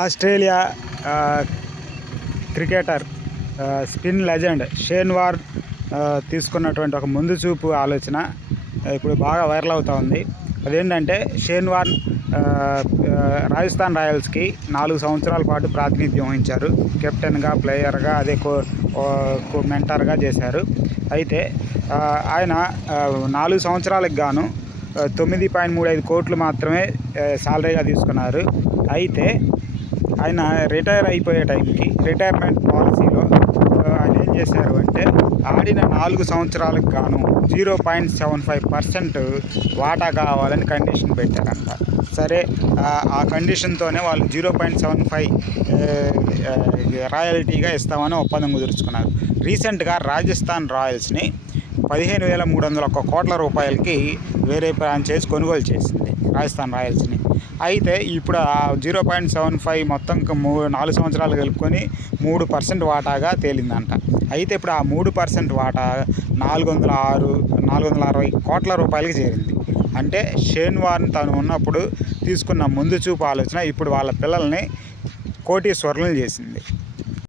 Australia cricketer spin legend Shane Warne తీసుకున్నటువంటి ఒక ముందు చూపు ఆలోచన ఇప్పుడు బాగా వైరల్ అవుతూ ఉంది. అదేంటంటే షేన్ వార్న్ రాజస్థాన్ రాయల్స్కి 4 సంవత్సరాల పాటు ప్రాతినిధ్యం వహించారు. కెప్టెన్గా, ప్లేయర్గా, అదే మెంటర్గా చేశారు. అయితే ఆయన 4 సంవత్సరాలకు గాను 9.35 కోట్లు మాత్రమే సాలరీగా తీసుకున్నారు. అయితే ఆయన రిటైర్ అయిపోయే టైంకి రిటైర్మెంట్ పాలసీలో ఆయన ఏం చేశారు అంటే ఆడిన 4 సంవత్సరాలకు గాను 0.75% వాటా కావాలని కండిషన్ పెట్టారంట. సరే, ఆ కండిషన్తోనే వాళ్ళు 0.75 రాయల్టీగా ఇస్తామని ఒప్పందం కుదుర్చుకున్నారు. రీసెంట్గా రాజస్థాన్ రాయల్స్ని 15,301 కోట్ల రూపాయలకి వేరే ఫ్రాంచైజ్ కొనుగోలు చేసింది రాజస్థాన్ రాయల్స్ని. అయితే ఇప్పుడు ఆ 0.75 మొత్తం 4 సంవత్సరాలు కలుపుకొని 3% వాటాగా తేలిందంట. అయితే ఇప్పుడు ఆ 3% వాటా 460 కోట్ల రూపాయలకి చేరింది. అంటే షేన్ వార్న్ తను ఉన్నప్పుడు తీసుకున్న ముందు చూపు ఆలోచన ఇప్పుడు వాళ్ళ పిల్లల్ని కోటీశ్వరులను చేసింది.